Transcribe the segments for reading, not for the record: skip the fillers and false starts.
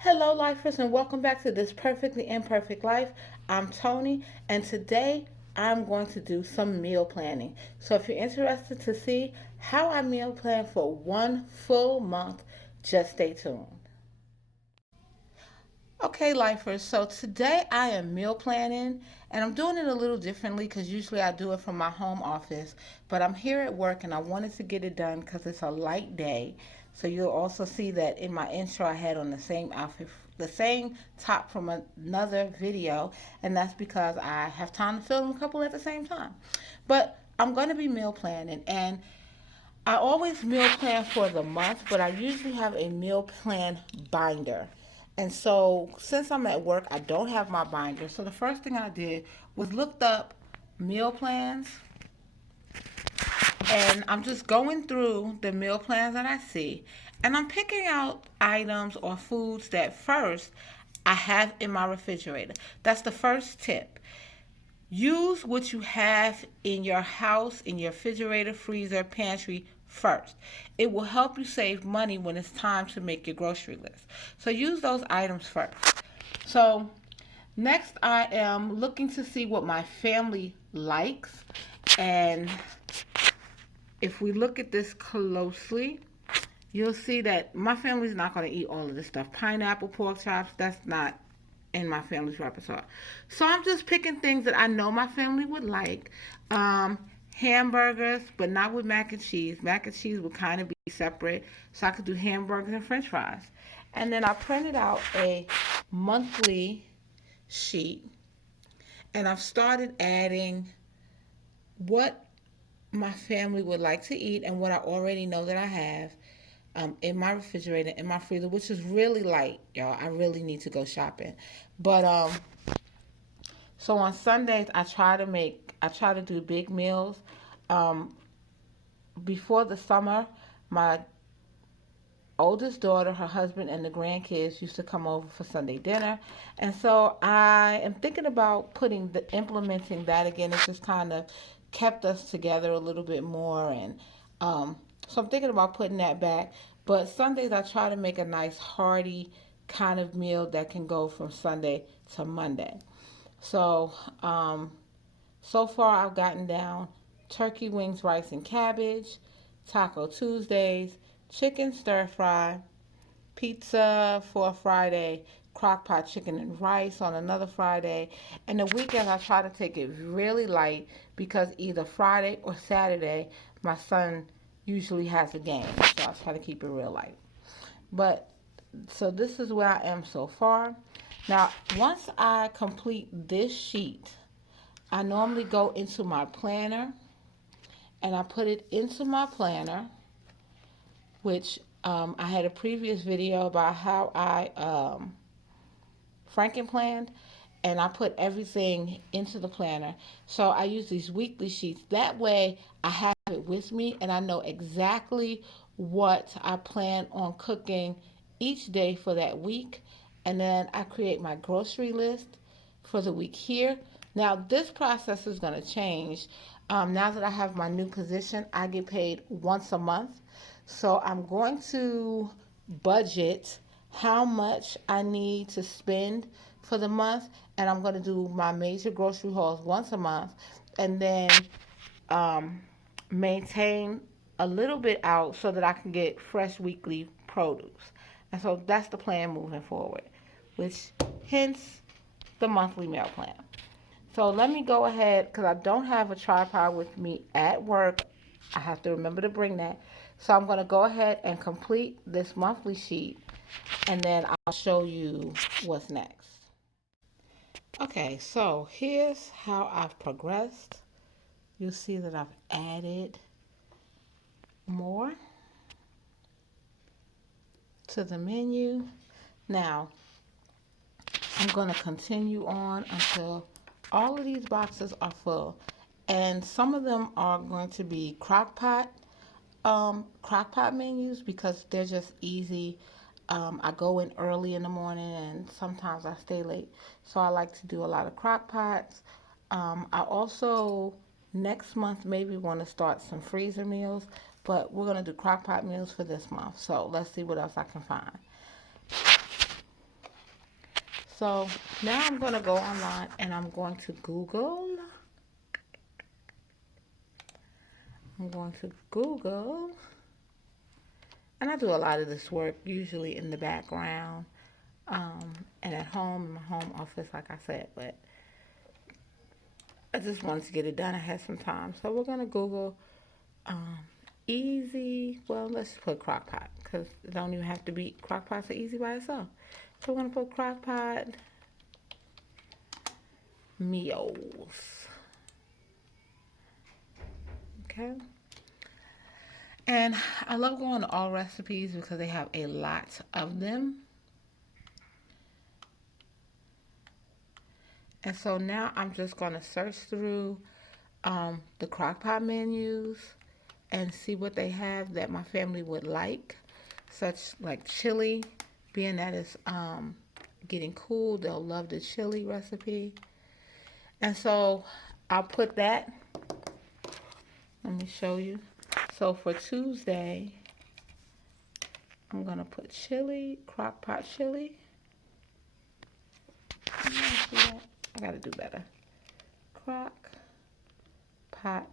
Hello, lifers, and welcome back to This Perfectly Imperfect Life. I'm Tony, and today I'm going to do some meal planning. So, if you're interested to see how I meal plan for one full month, just stay tuned. Okay, lifers, so today I am meal planning, and I'm doing it a little differently because usually I do it from my home office, but I'm here at work and I wanted to get it done because it's a light day. So you'll also see that in my intro I had on the same outfit, the same top from another video, and that's because I have time to film a couple at the same time. But I'm going to be meal planning, and I always meal plan for the month, but I usually have a meal plan binder. And so since I'm at work, I don't have my binder. So the first thing I did was looked up meal plans, and I'm just going through the meal plans that I see, and I'm picking out items or foods that first I have in my refrigerator. That's the first tip. Use what you have in your house, in your refrigerator, freezer, pantry first. It will help you save money when it's time to make your grocery list. So use those items first. So next, I am looking to see what my family likes. And if we look at this closely, you'll see that my family's not going to eat all of this stuff. Pineapple, pork chops, that's not in my family's repertoire. So I'm just picking things that I know my family would like. Um, Hamburgers, but not with mac and cheese. Mac and cheese would kind of be separate. So I could do hamburgers and french fries. And then I printed out a monthly sheet, and I've started adding what my family would like to eat and what I already know that I have in my refrigerator, in my freezer, which is really light, y'all. I really need to go shopping. But so on Sundays, I try to do big meals. Um, Before the summer, my oldest daughter, her husband, and the grandkids used to come over for Sunday dinner, and so I am thinking about implementing that again. It just kind of kept us together a little bit more, and so I'm thinking about putting that back. But Sundays, I try to make a nice hearty kind of meal that can go from Sunday to Monday. So so far, I've gotten down turkey wings, rice, and cabbage, Taco Tuesdays, chicken stir fry, pizza for a Friday, crock pot chicken and rice on another Friday. And the weekends, I try to take it really light because either Friday or Saturday, my son usually has a game. So I try to keep it real light. But so this is where I am so far. Now, once I complete this sheet, I normally go into my planner and I put it into my planner, which I had a previous video about how I Frankenplanned, and I put everything into the planner. So I use these weekly sheets. That way I have it with me and I know exactly what I plan on cooking each day for that week. And then I create my grocery list for the week here. Now, this process is going to change. Now that I have my new position, I get paid once a month. So I'm going to budget how much I need to spend for the month, and I'm going to do my major grocery hauls once a month, and then um, maintain a little bit out so that I can get fresh weekly produce. And so that's the plan moving forward, which hence the monthly meal plan. So let me go ahead because I don't have a tripod with me at work. I have to remember to bring that. So I'm going to go ahead and complete this monthly sheet, and then I'll show you what's next. Okay, so here's how I've progressed. You'll see that I've added more to the menu. Now, I'm going to continue on until all of these boxes are full. And some of them are going to be crock pot menus because they're just easy. I go in early in the morning and sometimes I stay late. So I like to do a lot of crock pots. I also, next month, maybe want to start some freezer meals, but we're going to do crock pot meals for this month. So let's see what else I can find. So now I'm going to go online and I'm going to Google. And I do a lot of this work usually in the background, and at home, in my home office, like I said, but I just wanted to get it done. I had some time. So we're going to Google um, easy, well, let's put crock pot because it don't even have to be, crock pots are easy by itself. So we're going to put crock pot meals. Okay. And I love going to all recipes because they have a lot of them. And so now I'm just going to search through the crockpot menus and see what they have that my family would like, such like chili, being that it's getting cool, they'll love the chili recipe. And so I'll put that, let me show you. So for Tuesday, I'm going to put chili, crockpot chili. I got to do better. Crock pot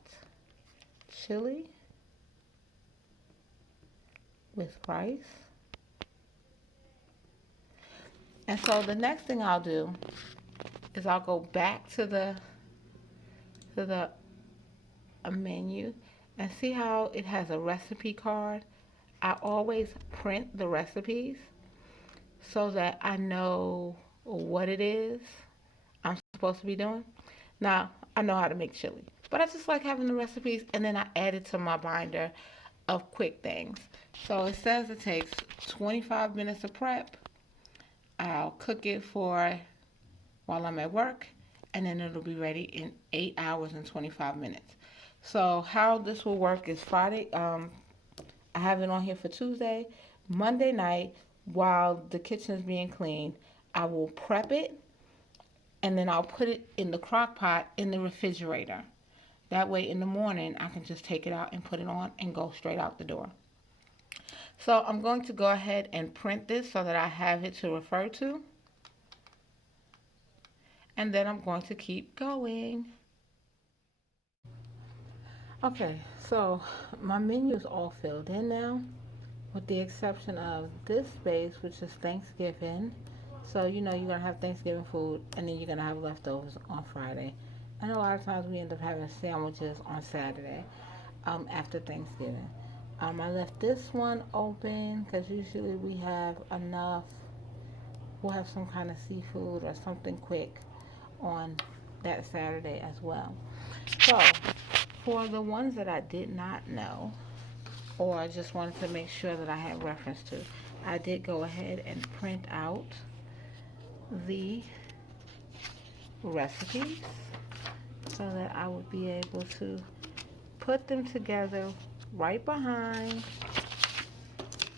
chili with rice. And so the next thing I'll do is I'll go back to the menu and see how it has a recipe card. I always print the recipes so that I know what it is I'm supposed to be doing. Now, I know how to make chili, but I just like having the recipes and then I add it to my binder of quick things. So it says it takes 25 minutes of prep. I'll cook it for while I'm at work, and then it'll be ready in 8 hours and 25 minutes. So how this will work is Friday, I have it on here for Tuesday. Monday night, while the kitchen is being cleaned, I will prep it, and then I'll put it in the crock pot in the refrigerator. That way in the morning, I can just take it out and put it on and go straight out the door. So I'm going to go ahead and print this so that I have it to refer to. And then I'm going to keep going. Okay, so my menu is all filled in now, with the exception of this space, which is Thanksgiving. So, you know, you're going to have Thanksgiving food, and then you're going to have leftovers on Friday. And a lot of times we end up having sandwiches on Saturday after Thanksgiving. I left this one open because usually we have enough. We'll have some kind of seafood or something quick on that Saturday as well. So, for the ones that I did not know, or I just wanted to make sure that I had reference to, I did go ahead and print out the recipes so that I would be able to put them together right behind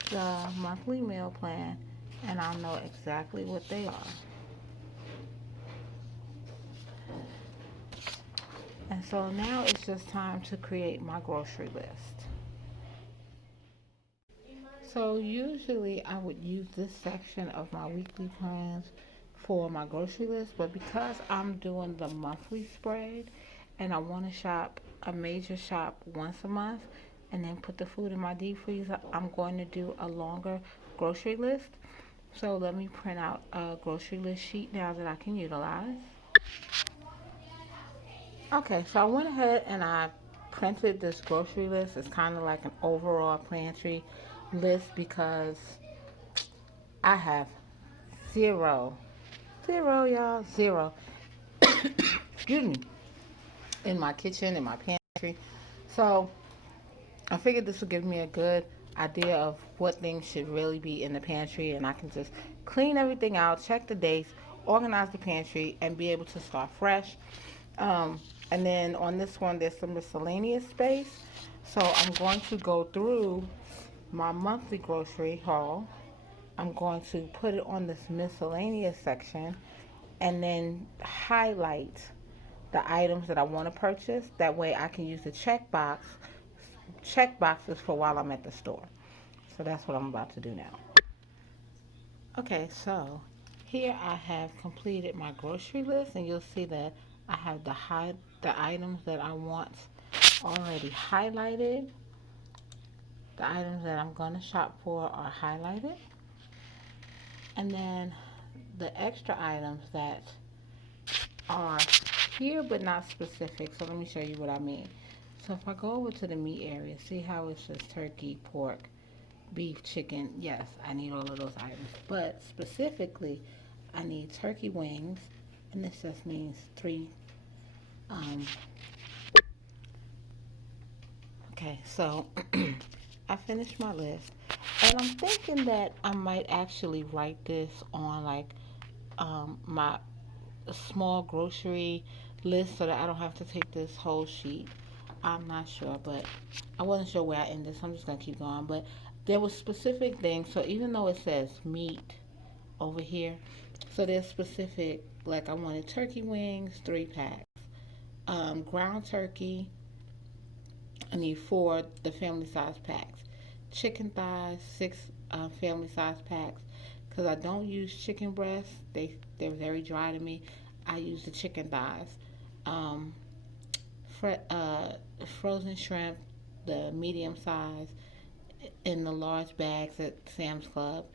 the monthly meal plan, and I'll know exactly what they are. And so now it's just time to create my grocery list. So usually I would use this section of my weekly plans for my grocery list, but because I'm doing the monthly spread and I want to shop a major shop once a month and then put the food in my deep freezer, I'm going to do a longer grocery list. So let me print out a grocery list sheet now that I can utilize. Okay, so I went ahead and I printed this grocery list. It's kind of like an overall pantry list because I have zero, zero, y'all, zero, excuse me, in my kitchen, in my pantry. So I figured this would give me a good idea of what things should really be in the pantry, and I can just clean everything out, check the dates, organize the pantry, and be able to start fresh. And then on this one, there's some miscellaneous space. So I'm going to go through my monthly grocery haul. I'm going to put it on this miscellaneous section and then highlight the items that I want to purchase. That way I can use the check boxes for while I'm at the store. So that's what I'm about to do now. Okay, so Here I have completed my grocery list, and you'll see that I have the items that I want already highlighted. The items that I'm going to shop for are highlighted, and then the extra items that are here but not specific. So let me show you what I mean. So if I go over to the meat area, see how it says turkey, pork, beef, chicken. Yes, I need all of those items. But specifically, I need turkey wings, and this just means three. Um, okay, so I finished my list, and I'm thinking that I might actually write this on like my small grocery list so that I don't have to take this whole sheet. I'm not sure, but I wasn't sure where I ended, so I'm just gonna keep going. But there was specific things, so even though it says meat over here, so there's specific, like I wanted turkey wings, 3 packs, ground turkey, I need 4 the family size packs, chicken thighs, 6 family size packs, because I don't use chicken breasts, they're very dry to me. I use the chicken thighs. Um, Frozen shrimp, the medium size, in the large bags at Sam's Club.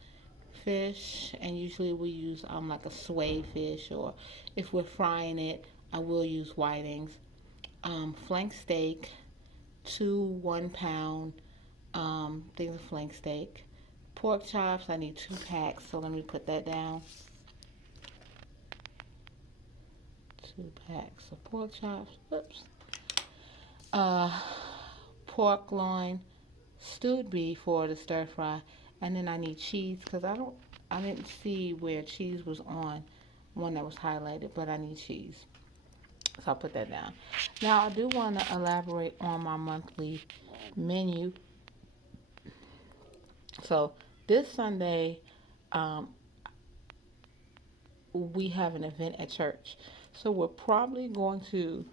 Fish, and usually we use like a sway fish, or if we're frying it, I will use whitings. Flank steak, 2 1 pound things of flank steak. Pork chops, I need 2 packs, so let me put that down. 2 packs of pork chops. Oops. Uh, Pork loin, stewed beef for the stir fry, and then I need cheese because I didn't see where cheese was on one that was highlighted, but I need cheese, so I'll put that down. Now I do want to elaborate on my monthly menu. So this Sunday, um, we have an event at church, so we're probably going to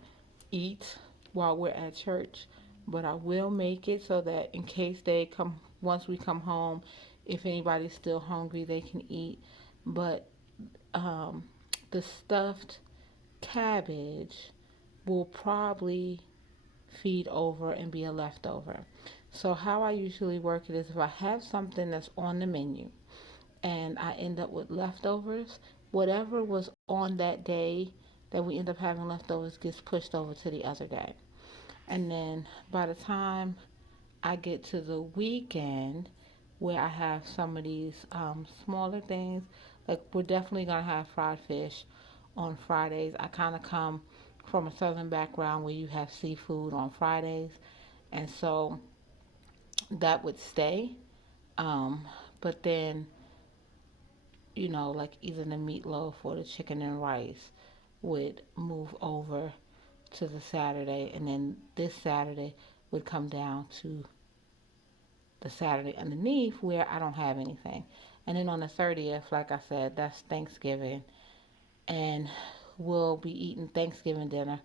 eat while we're at church, but I will make it so that in case they come, once we come home, if anybody's still hungry, they can eat. But um, the stuffed cabbage will probably feed over and be a leftover. So, how I usually work it is if I have something that's on the menu and I end up with leftovers, whatever was on that day that we end up having leftovers gets pushed over to the other day. And then by the time I get to the weekend, where I have some of these smaller things, like we're definitely gonna have fried fish on Fridays. I kind of come from a southern background where you have seafood on Fridays, and so that would stay. Um, but then, like either the meatloaf or the chicken and rice would move over to the Saturday, and then this Saturday would come down to the Saturday underneath where I don't have anything. And then on the 30th, like I said, that's Thanksgiving, and we'll be eating Thanksgiving dinner,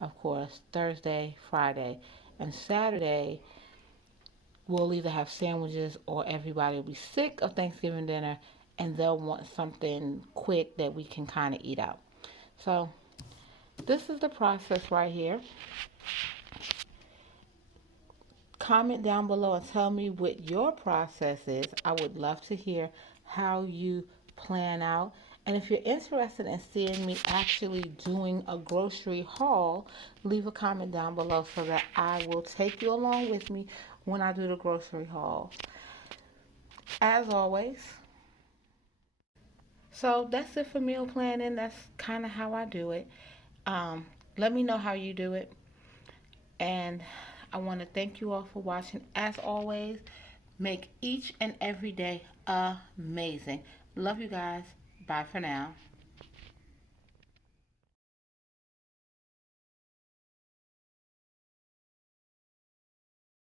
of course, Thursday, Friday, and Saturday we'll either have sandwiches or everybody will be sick of Thanksgiving dinner and they'll want something quick that we can kind of eat out. So, this is the process right here. Comment down below and tell me what your process is. I would love to hear how you plan out. And if you're interested in seeing me actually doing a grocery haul, leave a comment down below so that I will take you along with me when I do the grocery haul. As always, so that's it for meal planning. That's kind of how I do it. Um, Let me know how you do it. And I want to thank you all for watching. As always, make each and every day amazing. Love you guys. Bye for now.